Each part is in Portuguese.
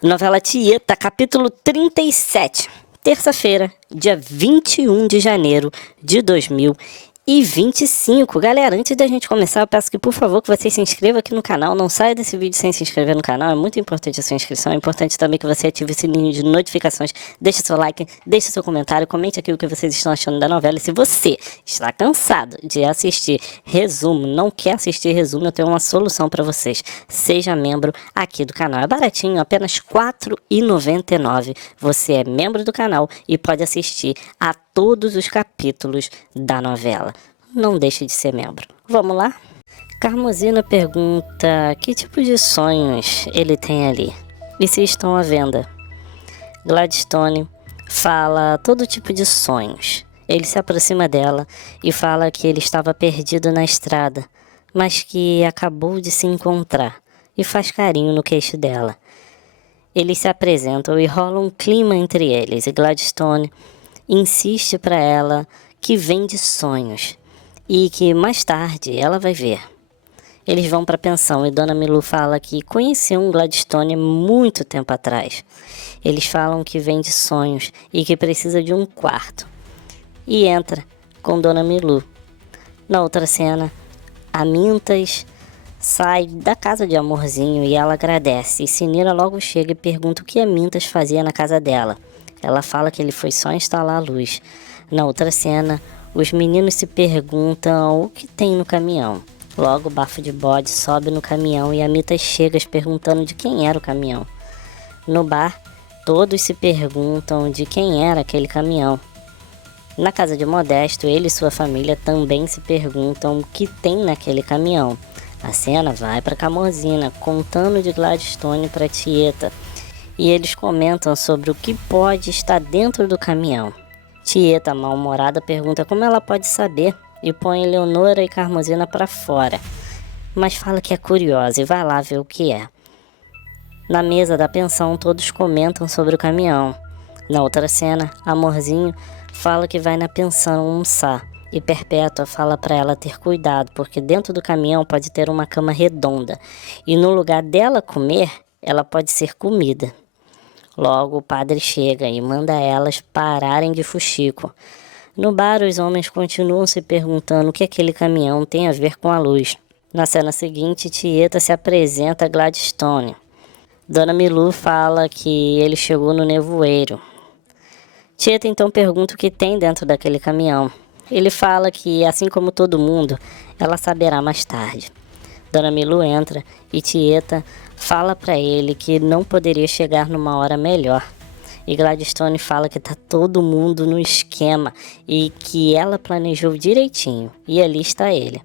Novela Tieta, capítulo 37. Terça-feira, dia 21 de janeiro de 2025. Galera, antes da gente começar, eu peço que, por favor, que você se inscreva aqui no canal. Não saia desse vídeo sem se inscrever no canal. É muito importante a sua inscrição. É importante também que você ative o sininho de notificações. Deixe seu like, deixe seu comentário. Comente aqui o que vocês estão achando da novela. E se você está cansado de assistir resumo, não quer assistir resumo, eu tenho uma solução para vocês. Seja membro aqui do canal. É baratinho, apenas R$ 4,99. Você é membro do canal e pode assistir a todos os capítulos da novela. Não deixe de ser membro. Vamos lá? Carmozina pergunta que tipo de sonhos ele tem ali e se estão à venda. Gladstone fala todo tipo de sonhos. Ele se aproxima dela e fala que ele estava perdido na estrada, mas que acabou de se encontrar, e faz carinho no queixo dela. Eles se apresentam e rola um clima entre eles, e Gladstone insiste para ela que vende sonhos e que mais tarde ela vai ver. Eles vão para a pensão e Dona Milu fala que conheceu um Gladstone muito tempo atrás. Eles falam que vende sonhos e que precisa de um quarto. E entra com Dona Milu. Na outra cena, a Mintas sai da casa de Amorzinho e ela agradece. E Sinira logo chega e pergunta o que a Mintas fazia na casa dela. Ela fala que ele foi só instalar a luz. Na outra cena, os meninos se perguntam o que tem no caminhão. Logo, o Bafo de Bode sobe no caminhão e a Mintas chega perguntando de quem era o caminhão. No bar, todos se perguntam de quem era aquele caminhão. Na casa de Modesto, ele e sua família também se perguntam o que tem naquele caminhão. A cena vai para Carmozina, contando de Gladstone para Tieta. E eles comentam sobre o que pode estar dentro do caminhão. Tieta, mal-humorada, pergunta como ela pode saber e põe Eleonora e Carmozina para fora. Mas fala que é curiosa e vai lá ver o que é. Na mesa da pensão, todos comentam sobre o caminhão. Na outra cena, Amorzinho fala que vai na pensão almoçar. E Perpétua fala para ela ter cuidado, porque dentro do caminhão pode ter uma cama redonda. E no lugar dela comer, ela pode ser comida. Logo, o padre chega e manda elas pararem de fuxico. No bar, os homens continuam se perguntando o que aquele caminhão tem a ver com a luz. Na cena seguinte, Tieta se apresenta a Gladstone. Dona Milu fala que ele chegou no nevoeiro. Tieta então pergunta o que tem dentro daquele caminhão. Ele fala que, assim como todo mundo, ela saberá mais tarde. Dona Milu entra e Tieta fala para ele que não poderia chegar numa hora melhor. E Gladstone fala que tá todo mundo no esquema e que ela planejou direitinho. E ali está ele.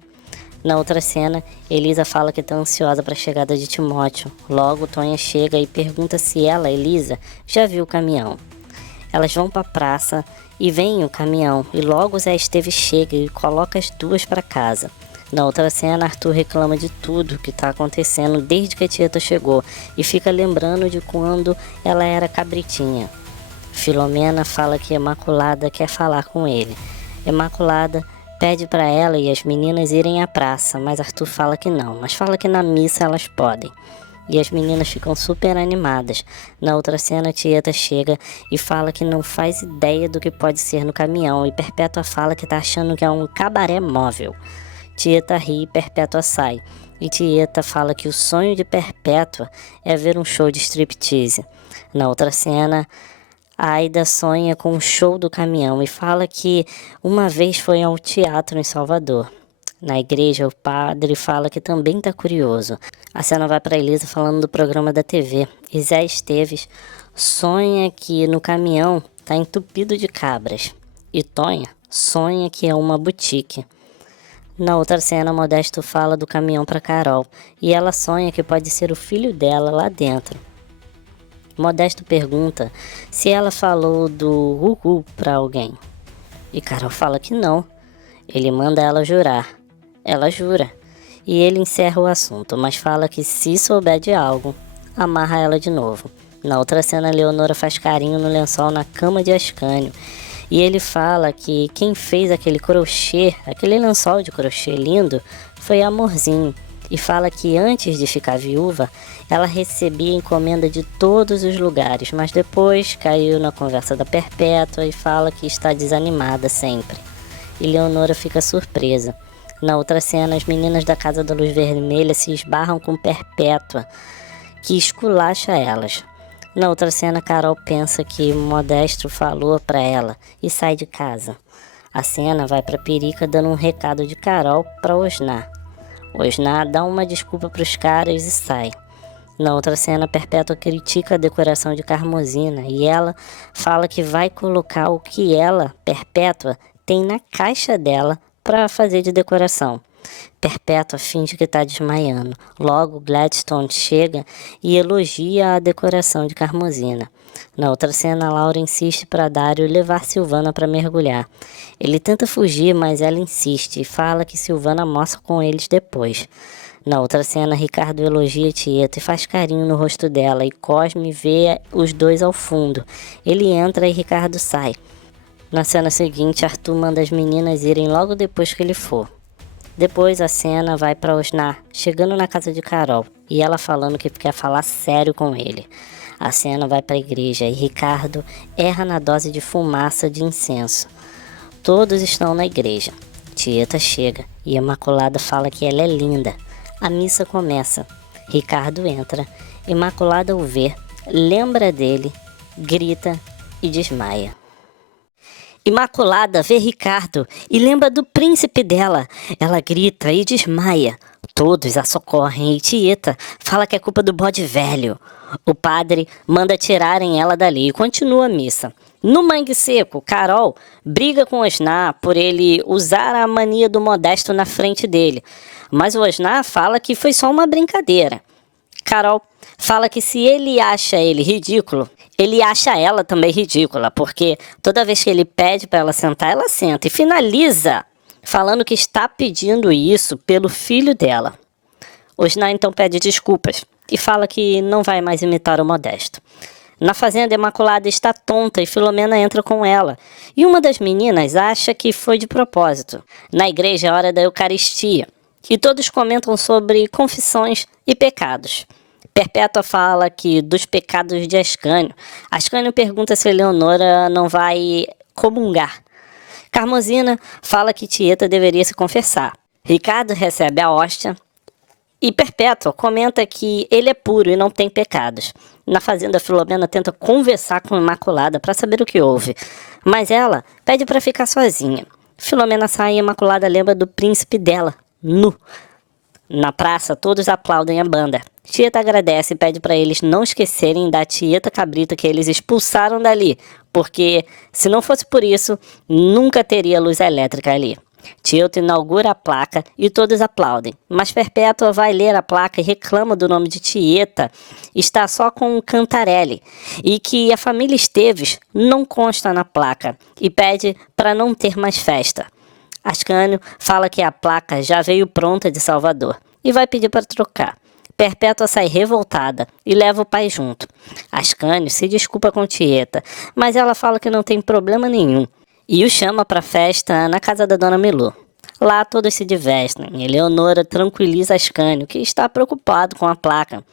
Na outra cena, Elisa fala que tá ansiosa para a chegada de Timóteo. Logo, Tonha chega e pergunta se ela, Elisa, já viu o caminhão. Elas vão para a praça e vem o caminhão. E logo Zé Esteves chega e coloca as duas para casa. Na outra cena, Arthur reclama de tudo que está acontecendo desde que a Tieta chegou e fica lembrando de quando ela era cabritinha. Filomena fala que Imaculada quer falar com ele. Imaculada pede para ela e as meninas irem à praça, mas Arthur fala que não, mas fala que na missa elas podem. E as meninas ficam super animadas. Na outra cena, a Tieta chega e fala que não faz ideia do que pode ser no caminhão e Perpétua fala que está achando que é um cabaré móvel. Tieta ri e Perpétua sai. E Tieta fala que o sonho de Perpétua é ver um show de striptease. Na outra cena, Aida sonha com o show do caminhão e fala que uma vez foi ao teatro em Salvador. Na igreja, o padre fala que também está curioso. A cena vai para Elisa falando do programa da TV. E Zé Esteves sonha que no caminhão está entupido de cabras. E Tonha sonha que é uma boutique. Na outra cena, Modesto fala do caminhão para Carol e ela sonha que pode ser o filho dela lá dentro. Modesto pergunta se ela falou do Uhu para alguém. E Carol fala que não. Ele manda ela jurar. Ela jura. E ele encerra o assunto, mas fala que se souber de algo, amarra ela de novo. Na outra cena, Leonora faz carinho no lençol na cama de Ascânio. E ele fala que quem fez aquele crochê, aquele lençol de crochê lindo, foi Amorzinho. e fala que antes de ficar viúva, ela recebia encomenda de todos os lugares, mas depois caiu na conversa da Perpétua e fala que está desanimada sempre. E Leonora fica surpresa. Na outra cena, as meninas da Casa da Luz Vermelha se esbarram com Perpétua, que esculacha elas. Na outra cena, Carol pensa que Modesto falou para ela e sai de casa. A cena vai para Perica dando um recado de Carol para Osnar. Osnar dá uma desculpa para os caras e sai. Na outra cena, Perpétua critica a decoração de Carmosina e ela fala que vai colocar o que ela, Perpétua, tem na caixa dela para fazer de decoração. Perpétua finge que está desmaiando. Logo, Gladstone chega e elogia a decoração de Carmosina. Na outra cena, Laura insiste para Dário levar Silvana para mergulhar. Ele tenta fugir, mas ela insiste e fala que Silvana almoça com eles depois. Na outra cena, Ricardo elogia Tieta e faz carinho no rosto dela, e Cosme vê os dois ao fundo. Ele entra e Ricardo sai. Na cena seguinte, Arthur manda as meninas irem logo depois que ele for. Depois a cena vai para Osnar, chegando na casa de Carol, e ela falando que quer falar sério com ele. A cena vai para a igreja e Ricardo erra na dose de fumaça de incenso. Todos estão na igreja. Tieta chega e Imaculada fala que ela é linda. A missa começa. Ricardo entra. Imaculada o vê, lembra dele, grita e desmaia. Imaculada vê Ricardo e lembra do príncipe dela. Ela grita e desmaia. Todos a socorrem e Tieta fala que é culpa do bode velho. O padre manda tirarem ela dali e continua a missa. No Mangue Seco, Carol briga com Osnar por ele usar a mania do Modesto na frente dele. Mas o Osnar fala que foi só uma brincadeira. Carol fala que se ele acha ele ridículo, ele acha ela também ridícula, porque toda vez que ele pede para ela sentar, ela senta. E finaliza falando que está pedindo isso pelo filho dela. Osnar então pede desculpas e fala que não vai mais imitar o Modesto. Na fazenda, Imaculada está tonta e Filomena entra com ela. E uma das meninas acha que foi de propósito. Na igreja é hora da Eucaristia. E todos comentam sobre confissões e pecados. Perpétua fala que dos pecados de Ascânio. Ascânio pergunta se Eleonora não vai comungar. Carmosina fala que Tieta deveria se confessar. Ricardo recebe a hóstia. E Perpétua comenta que ele é puro e não tem pecados. Na fazenda, Filomena tenta conversar com Imaculada para saber o que houve. Mas ela pede para ficar sozinha. Filomena sai e Imaculada lembra do príncipe dela, nu. Na praça, todos aplaudem a banda. Tieta agradece e pede para eles não esquecerem da Tieta Cabrita que eles expulsaram dali, porque, se não fosse por isso, nunca teria luz elétrica ali. Tieta inaugura a placa e todos aplaudem, mas Perpétua vai ler a placa e reclama do nome de Tieta, está só com Cantarelli, e que a família Esteves não consta na placa, e pede para não ter mais festa. Ascânio fala que a placa já veio pronta de Salvador e vai pedir para trocar. Perpétua sai revoltada e leva o pai junto. Ascânio se desculpa com Tieta, mas ela fala que não tem problema nenhum e o chama para a festa na casa da Dona Melô. Lá todos se divertem. Eleonora tranquiliza Ascânio, que está preocupado com a placa.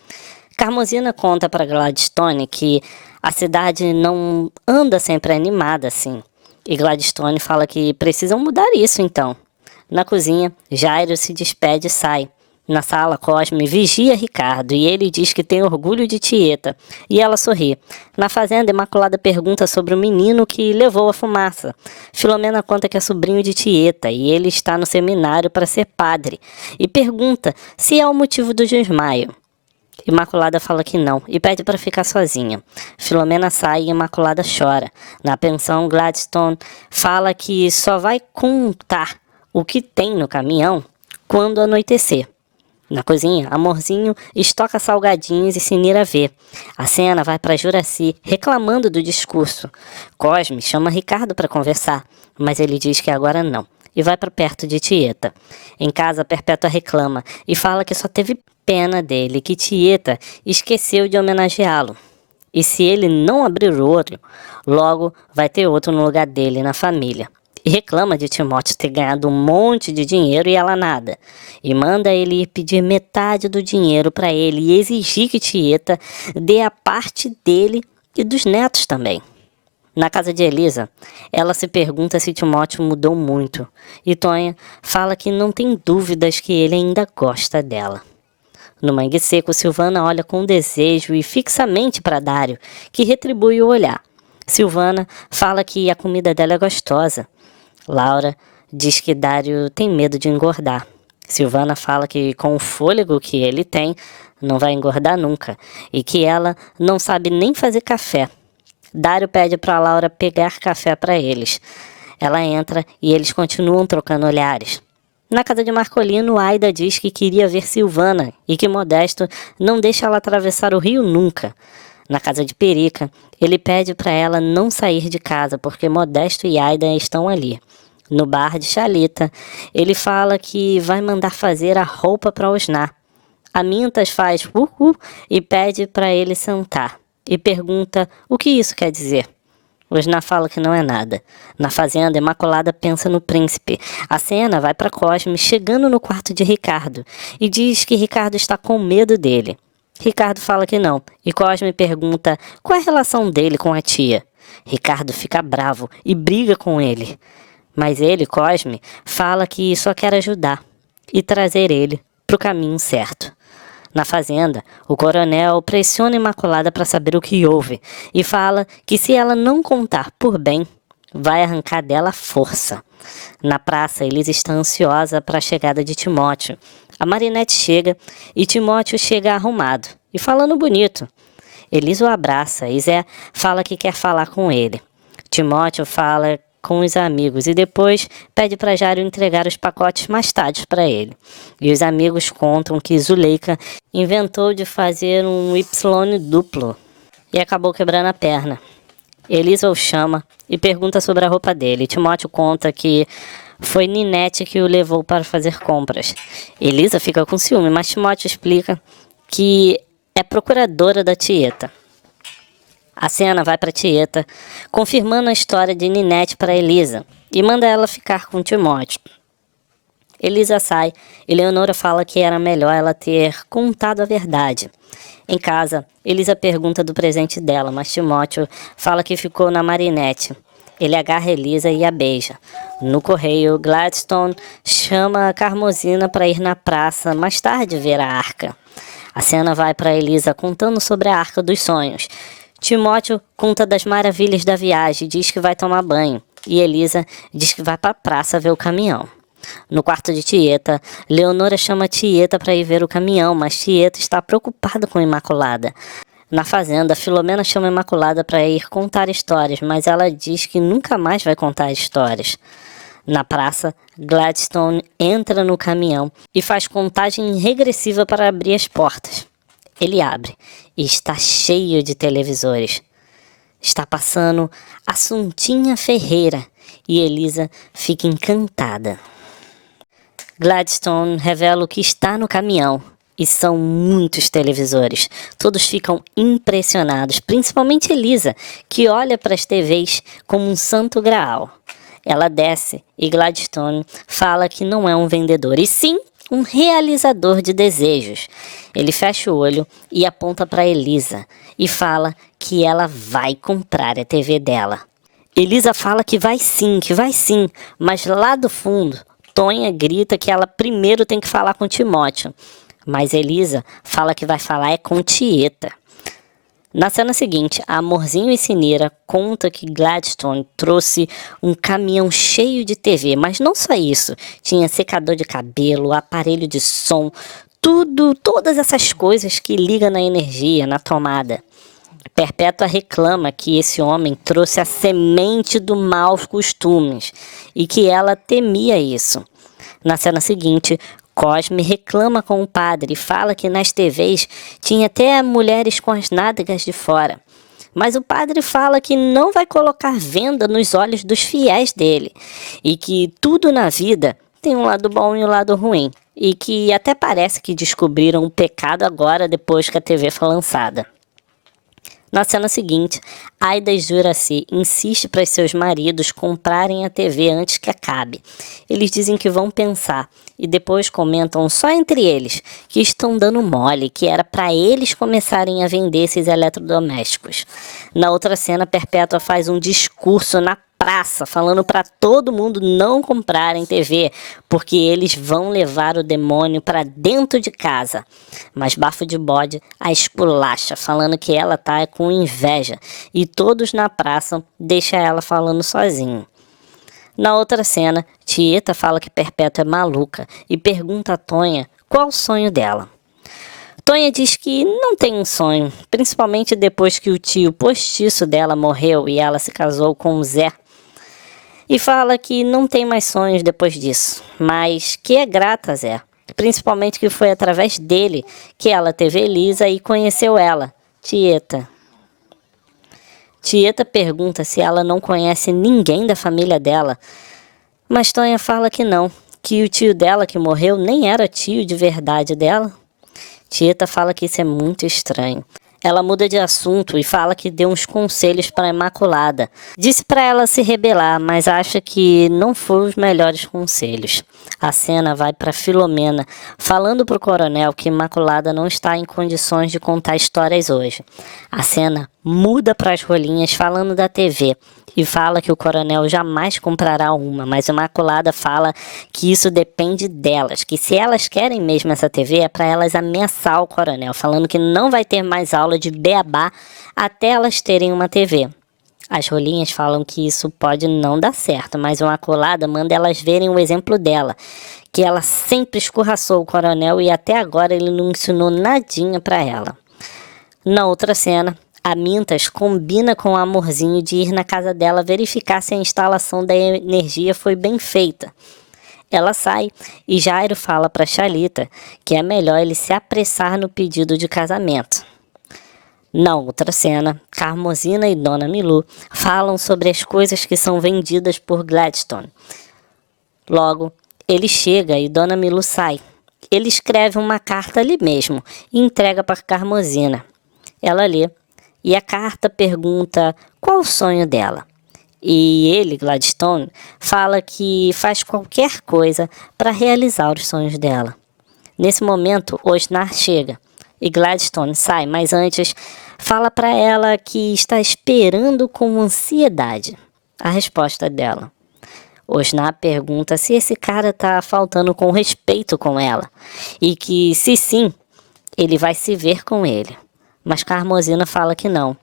Carmosina conta para Gladstone que a cidade não anda sempre animada assim. E Gladstone fala que precisam mudar isso então. Na cozinha, Jairo se despede e sai. Na sala, Cosme vigia Ricardo e ele diz que tem orgulho de Tieta. E ela sorri. Na fazenda, Imaculada pergunta sobre o menino que levou a fumaça. Filomena conta que é sobrinho de Tieta e ele está no seminário para ser padre. E pergunta se é o motivo do desmaio. Imaculada fala que não e pede para ficar sozinha. Filomena sai e Imaculada chora. Na pensão, Gladstone fala que só vai contar o que tem no caminhão quando anoitecer. Na cozinha, Amorzinho estoca salgadinhos e Sinira vê. A cena vai para Juraci, reclamando do discurso. Cosme chama Ricardo para conversar, mas ele diz que agora não, e vai para perto de Tieta. Em casa, Perpétua reclama e fala que só teve pena dele, que Tieta esqueceu de homenageá-lo. E se ele não abrir o olho, logo vai ter outro no lugar dele na família. e reclama de Timóteo ter ganhado um monte de dinheiro e ela nada, e manda ele ir pedir metade do dinheiro para ele e exigir que Tieta dê a parte dele e dos netos também. Na casa de Elisa, ela se pergunta se Timóteo mudou muito, e Tonha fala que não tem dúvidas que ele ainda gosta dela. No mangue seco, Silvana olha com desejo e fixamente para Dário, que retribui o olhar. Silvana fala que a comida dela é gostosa. Laura diz que Dário tem medo de engordar. Silvana fala que com o fôlego que ele tem, não vai engordar nunca, e que ela não sabe nem fazer café. Dário pede para Laura pegar café para eles. Ela entra e eles continuam trocando olhares. Na casa de Marcolino, Aida diz que queria ver Silvana e que Modesto não deixa ela atravessar o rio nunca. Na casa de Perica, ele pede para ela não sair de casa porque Modesto e Aida estão ali. No bar de Chalita, ele fala que vai mandar fazer a roupa para Osnar. A Mintas faz e pede para ele sentar e pergunta o que isso quer dizer. Osnar fala que não é nada. Na fazenda, Imaculada pensa no príncipe. A cena vai para Cosme chegando no quarto de Ricardo e diz que Ricardo está com medo dele. Ricardo fala que não e Cosme pergunta qual é a relação dele com a tia. Ricardo fica bravo e briga com ele. Mas ele, Cosme, fala que só quer ajudar e trazer ele para o caminho certo. Na fazenda, o coronel pressiona Imaculada para saber o que houve e fala que se ela não contar por bem, vai arrancar dela a força. Na praça, Elisa está ansiosa para a chegada de Timóteo. A Marinette chega e Timóteo chega arrumado e falando bonito. Elisa o abraça e Zé fala que quer falar com ele. Timóteo fala com os amigos e depois pede para Jário entregar os pacotes mais tarde para ele. E os amigos contam que Zuleika inventou de fazer um Y duplo e acabou quebrando a perna. Elisa o chama e pergunta sobre a roupa dele. Timóteo conta que foi Ninete que o levou para fazer compras. Elisa fica com ciúme, mas Timóteo explica que é procuradora da Tieta. A cena vai para Tieta, confirmando a história de Ninete para Elisa e manda ela ficar com Timóteo. Elisa sai e Leonora fala que era melhor ela ter contado a verdade. Em casa, Elisa pergunta do presente dela, mas Timóteo fala que ficou na Marinette. Ele agarra Elisa e a beija. No correio, Gladstone chama a Carmosina para ir na praça mais tarde ver a arca. A cena vai para Elisa contando sobre a Arca dos Sonhos. Timóteo conta das maravilhas da viagem e diz que vai tomar banho. E Elisa diz que vai para a praça ver o caminhão. No quarto de Tieta, Leonora chama Tieta para ir ver o caminhão, mas Tieta está preocupada com Imaculada. Na fazenda, Filomena chama Imaculada para ir contar histórias, mas ela diz que nunca mais vai contar histórias. Na praça, Gladstone entra no caminhão e faz contagem regressiva para abrir as portas. Ele abre e está cheio de televisores. Está passando Assuntinha Ferreira e Elisa fica encantada. Gladstone revela o que está no caminhão e são muitos televisores. Todos ficam impressionados, principalmente Elisa, que olha para as TVs como um santo graal. Ela desce e Gladstone fala que não é um vendedor, e sim um realizador de desejos. Ele fecha o olho e aponta para Elisa e fala que ela vai comprar a TV dela. Elisa fala que vai sim, mas lá do fundo, Tonha grita que ela primeiro tem que falar com Timóteo. Mas Elisa fala que vai falar com Tieta. Na cena seguinte, a Amorzinho e Cineira conta que Gladstone trouxe um caminhão cheio de TV, mas não só isso. Tinha secador de cabelo, aparelho de som, todas essas coisas que ligam na energia, na tomada. Perpétua reclama que esse homem trouxe a semente do maus costumes e que ela temia isso. Na cena seguinte, Cosme reclama com o padre e fala que nas TVs tinha até mulheres com as nádegas de fora. Mas o padre fala que não vai colocar venda nos olhos dos fiéis dele e que tudo na vida tem um lado bom e um lado ruim. E que até parece que descobriram o pecado agora depois que a TV foi lançada. Na cena seguinte, Aida e Juraci insistem para seus maridos comprarem a TV antes que acabe. Eles dizem que vão pensar e depois comentam só entre eles que estão dando mole, que era para eles começarem a vender esses eletrodomésticos. Na outra cena, Perpétua faz um discurso na praça, falando para todo mundo não comprarem TV, porque eles vão levar o demônio para dentro de casa. Mas Bafo de Bode a esculacha, falando que ela tá com inveja, e todos na praça deixam ela falando sozinho. Na outra cena, Tieta fala que Perpétua é maluca e pergunta a Tonha qual o sonho dela. Tonha diz que não tem um sonho, principalmente depois que o tio postiço dela morreu e ela se casou com o Zé. E fala que não tem mais sonhos depois disso, mas que é grata a Zé. Principalmente que foi através dele que ela teve Elisa e conheceu ela, Tieta. Tieta pergunta se ela não conhece ninguém da família dela, mas Tonha fala que não, que o tio dela que morreu nem era tio de verdade dela. Tieta fala que isso é muito estranho. Ela muda de assunto e fala que deu uns conselhos para a Imaculada. Disse para ela se rebelar, mas acha que não foram os melhores conselhos. A cena vai para Filomena, falando para o coronel que Imaculada não está em condições de contar histórias hoje. A cena muda para as Rolinhas falando da TV e fala que o coronel jamais comprará uma, mas Imaculada fala que isso depende delas, que se elas querem mesmo essa TV é para elas ameaçar o coronel, falando que não vai ter mais aula de beabá até elas terem uma TV. As Rolinhas falam que isso pode não dar certo, mas Imaculada manda elas verem o exemplo dela, que ela sempre escorraçou o coronel e até agora ele não ensinou nadinha para ela. Na outra cena, a Mintas combina com o Amorzinho de ir na casa dela verificar se a instalação da energia foi bem feita. Ela sai e Jairo fala para Xalita que é melhor ele se apressar no pedido de casamento. Na outra cena, Carmosina e Dona Milu falam sobre as coisas que são vendidas por Gladstone. Logo, ele chega e Dona Milu sai. Ele escreve uma carta ali mesmo e entrega para Carmosina. Ela lê e a carta pergunta qual o sonho dela. E ele, Gladstone, fala que faz qualquer coisa para realizar os sonhos dela. Nesse momento, Osnar chega e Gladstone sai, mas antes fala para ela que está esperando com ansiedade a resposta dela. Osnar pergunta se esse cara está faltando com respeito com ela e que, se sim, ele vai se ver com ele. Mas Carmosina fala que não.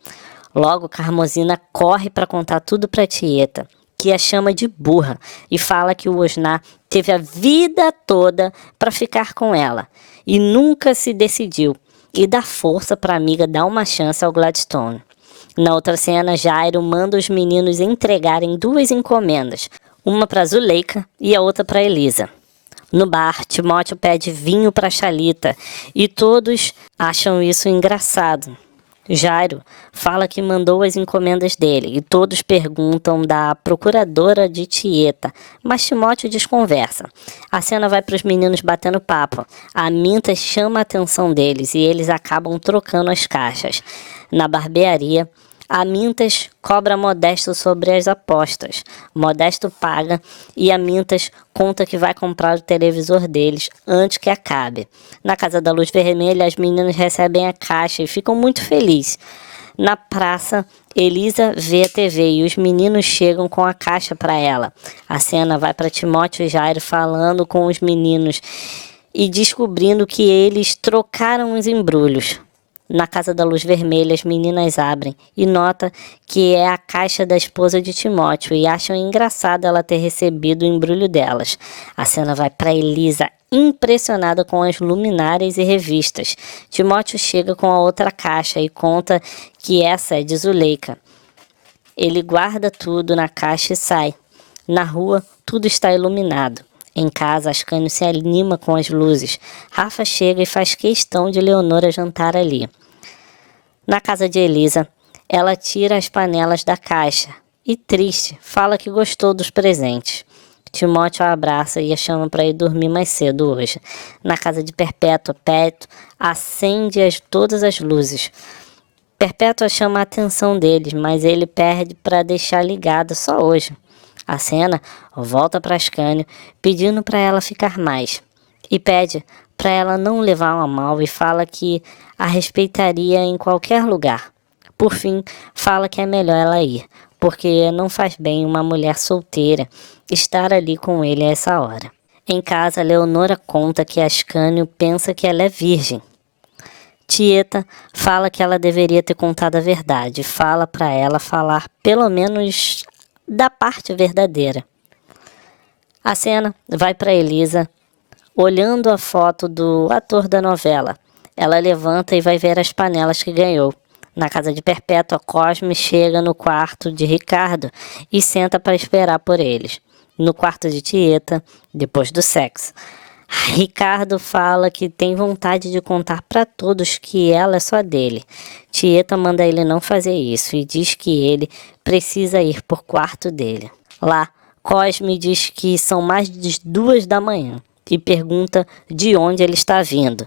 Logo, Carmosina corre para contar tudo para Tieta, que a chama de burra e fala que o Osnar teve a vida toda para ficar com ela e nunca se decidiu, e dá força para a amiga dar uma chance ao Gladstone. Na outra cena, Jairo manda os meninos entregarem 2 encomendas, uma para Zuleika e a outra para Elisa. No bar, Timóteo pede vinho para Xalita e todos acham isso engraçado. Jairo fala que mandou as encomendas dele e todos perguntam da procuradora de Tieta, mas Timóteo desconversa. A cena vai para os meninos batendo papo. A Minta chama a atenção deles e eles acabam trocando as caixas. Na barbearia, a Mintas cobra Modesto sobre as apostas. Modesto paga e a Mintas conta que vai comprar o televisor deles antes que acabe. Na Casa da Luz Vermelha, as meninas recebem a caixa e ficam muito felizes. Na praça, Elisa vê a TV e os meninos chegam com a caixa para ela. A cena vai para Timóteo e Jairo falando com os meninos e descobrindo que eles trocaram os embrulhos. Na Casa da Luz Vermelha, as meninas abrem e notam que é a caixa da esposa de Timóteo e acham engraçado ela ter recebido o embrulho delas. A cena vai para Elisa, impressionada com as luminárias e revistas. Timóteo chega com a outra caixa e conta que essa é de Zuleika. Ele guarda tudo na caixa e sai. Na rua, tudo está iluminado. Em casa, Ascânio se anima com as luzes. Rafa chega e faz questão de Leonora jantar ali. Na casa de Elisa, ela tira as panelas da caixa e, triste, fala que gostou dos presentes. Timóteo a abraça e a chama para ir dormir mais cedo hoje. Na casa de Perpétua, Peto acende todas as luzes. Perpétua chama a atenção deles, mas ele perde para deixar ligada só hoje. A cena volta para Ascânio, pedindo para ela ficar mais. E pede para ela não levar a mal e fala que a respeitaria em qualquer lugar. Por fim, fala que é melhor ela ir, porque não faz bem uma mulher solteira estar ali com ele a essa hora. Em casa, Leonora conta que Ascânio pensa que ela é virgem. Tieta fala que ela deveria ter contado a verdade, fala para ela falar pelo menos da parte verdadeira. A cena vai para Elisa, olhando a foto do ator da novela. Ela levanta e vai ver as panelas que ganhou. Na casa de Perpétua, Cosme chega no quarto de Ricardo e senta para esperar por eles. No quarto de Tieta, depois do sexo, Ricardo fala que tem vontade de contar para todos que ela é só dele. Tieta manda ele não fazer isso e diz que ele precisa ir por quarto dele. Lá, Cosme diz que são mais de 2 da manhã e pergunta de onde ele está vindo.